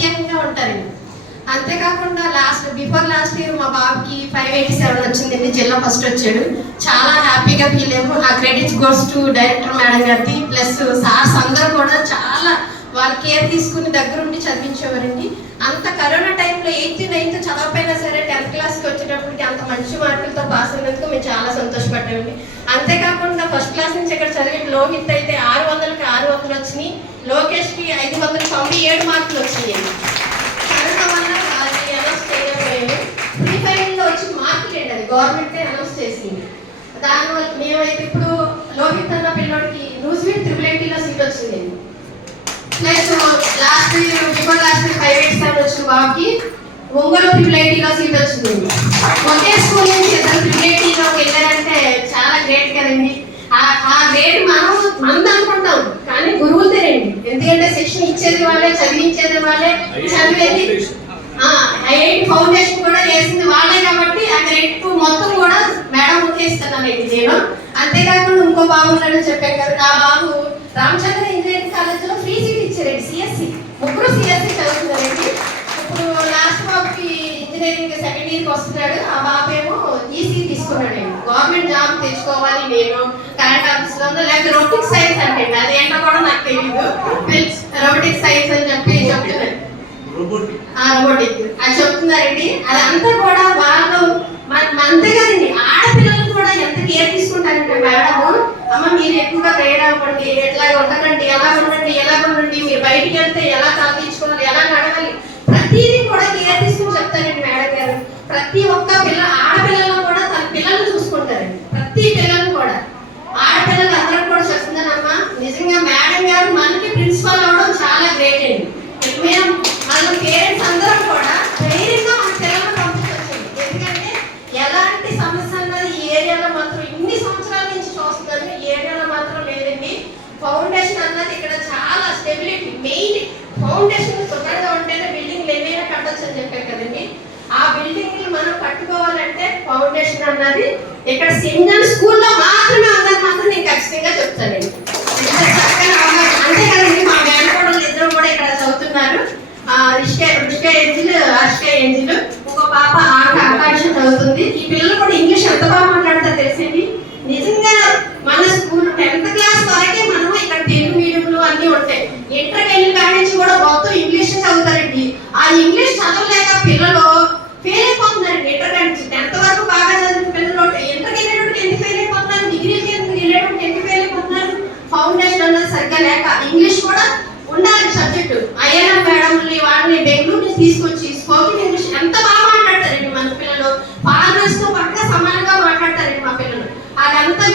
ప్రత్యేకంగా ఉంటారండి. అంతేకాకుండా బిఫోర్ లాస్ట్ ఇయర్ మా బాబుకి 587 వచ్చిందండి, జిల్లా ఫస్ట్ వచ్చాడు. చాలా హ్యాపీగా ఫీల్ అయ్యాము. ఆ credits goes to director madam గారికి, ప్లస్ సార్స్ అందరూ కూడా చాలా వాళ్ళు కేర్ తీసుకుని దగ్గరుండి చదివించేవారండి. అంత కరోనా టైంలో 8th 9th చదవకపోయినా సరే 10th క్లాస్కి వచ్చేటప్పటికి అంత మంచి మార్కులతో పాస్ అయినందుకు మేము చాలా సంతోషపడ్డామండి. అంతేకాకుండా ఫస్ట్ క్లాస్ నుంచి ఇక్కడ చదివిన లోహిత్ అయితే 600కి 600 వచ్చినాయి, లోకేష్కి 597 మార్కులు వచ్చినాయండి. కరోనా వల్ల అది అనౌన్స్ చేయకపోయాము. ఫ్రీ ఫైనల్లో వచ్చిన మార్కులు ఏంటి, అది గవర్నమెంటే అనౌన్స్ చేసింది. దానివల్ల మేమైతే ఇప్పుడు లోహిత్ అన్న పిల్లడికి న్యూజివీడ్ 888లో సీట్ వచ్చిందండి. Plus last year before last year 587 వచ్చిన బాబుకి ఒంగోలు 888లో సీట్ వచ్చిందండి. ఒకే స్కూల్ నుంచి ఇద్దరు 888లోకి వెళ్ళారంటే చాలా గ్రేట్ కదండి. ఆ గ్రేట్ మనం అనుకుంటాం, కానీ గురువులు తెరండి. ఎందుకంటే శిక్షణ ఇచ్చేది వాళ్ళే, చదివించేది వాళ్ళే, చదివేది ఐఐటి ఫౌండేషన్ కూడా చేసింది వాళ్ళే. కాబట్టి ఆ గ్రేట్ మొత్తం కూడా మేడం ముఖ్యిస్తున్నానండి నేను. అంతేకాకుండా ఇంకో బాబు ఉన్నాడని చెప్పాను కదా, ఆ బాబు రామచంద్ర ఇంజనీరింగ్ కాలేజీలో ఫ్రీ సీట్ ఇచ్చారండి. సిఎస్సి ముగ్గురు సిఎస్సి చదువుతున్నారండి. ఇప్పుడు లాస్ట్ బాబుకి ఇంజనీరింగ్ సెకండ్ ఇయర్కి వస్తున్నాడు. ఆ బాబు ఏమో ఈసీ తీసుకున్నాడు. గవర్నమెంట్ జాబ్ తెచ్చుకోవాలి నేను కరెంట్ ఆఫీస్లో, లేకపోతే రోబోటిక్ సైన్స్ అంటే అది ఏంటో కూడా నాకు తెలియదు. రోబోటిక్ సైన్స్ అని చెప్పి చెప్తున్నాడు, రోబోటిక్ అది చెప్తున్నారండి. అదంతా కూడా వాళ్ళు అంతే కదండి. ఆడపిల్లలు కూడా ఎంత కేర్ తీసుకుంటారంటే మేడము, అమ్మ మీరు ఎక్కువగా తయారవ్వండి, ఎట్లాగా ఉండకండి, ఎలా ఉండండి, మీరు బయటికి వెళ్తే ఎలా తలదించుకోవాలి, ఎలా నడవాలి, ప్రతిదీ కూడా కేర్ తీసుకుని చెప్తారండి మేడం గారు. ప్రతి ఒక్క ఆడపిల్లలను కూడా తన పిల్లలు చూసుకుంటారండి. ప్రతి పిల్లలు కూడా ఆడపిల్లలు అందరూ కూడా చెప్తున్నానమ్మా, నిజంగా మేడం గారు మనకి ప్రిన్సిపల్ అవ్వడం చాలా గ్రేట్ అండి. మన పేరెంట్స్ అందరం కూడా ధైర్యంగా మన పిల్లలను పంపించవచ్చు. ఎందుకంటే ఎలాంటి సమస్య అన్నది ఈ ఏరియాలో మాత్రం ఇన్ని సంవత్సరాల నుంచి చూస్తున్నారు, ఈ ఏరియాలో మాత్రం లేదండి. ఫౌండేషన్ అన్నది ఇక్కడ చాలా స్టెబిలిటీ, మెయిన్ ఫౌండేషన్ శుభ్రంగా ఉంటేనే బిల్డింగ్లు ఏమైనా కట్టొచ్చు అని చెప్పారు కదండి. ఆ బిల్డింగ్లు మనం కట్టుకోవాలంటే ఫౌండేషన్ అన్నది ఇక్కడ సింగల్ స్కూల్లో మాత్రమే ఉందని మాత్రం నేను ఖచ్చితంగా చెప్తానండి. అంతే కదండి, మా మేనకోడలు ఇద్దరు కూడా ఇక్కడ చదువుతున్నారు. రిష్కా ఏంజిల్, ఒక పాప ఆకాంక్ష చదువుతుంది. ఈ పిల్లలు కూడా ఇంగ్లీష్ ఎంత బాగా మాట్లాడతారు తెలిసింది. నిజంగా మన స్కూల్ 10th క్లాస్ వరకే మనం ఇక్కడ తెలుగు మీడియంలు అన్నీ ఉంటాయి. ఇంటర్కి వెళ్ళిన కాడి నుంచి కూడా మొత్తం ఇంగ్లీష్ చదువుతారండి. ఆ ఇంగ్లీష్ చదవలేక పిల్లలు ఫెయిల్ అయిపోతున్నారండి. ఇంటర్ నుంచి 10th వరకు బాగా చదివిన పిల్లలు ఇంటర్కి వెళ్ళేటప్పుడు ఎందుకు ఫెయిల్ అయిపోతున్నారు, డిగ్రీకి వెళ్ళేటప్పుడు ఎందుకు ఫెయిల్ అయిపోతున్నారు, ఫౌండేషన్ అన్నది సరిగ్గా లేక. ఇంగ్లీష్ కూడా ఉండాలి సబ్జెక్టు. ఐఎన్ఎం మేడంని వాళ్ళని బెంగళూరు నుంచి తీసుకొచ్చి స్పోకెన్ ఇంగ్లీష్ ఎంత బాగా మాట్లాడతారండి మన పిల్లలు. ఫారినర్స్ తో పక్కన సమానంగా మాట్లాడతారండి మా పిల్లలు. అదంతా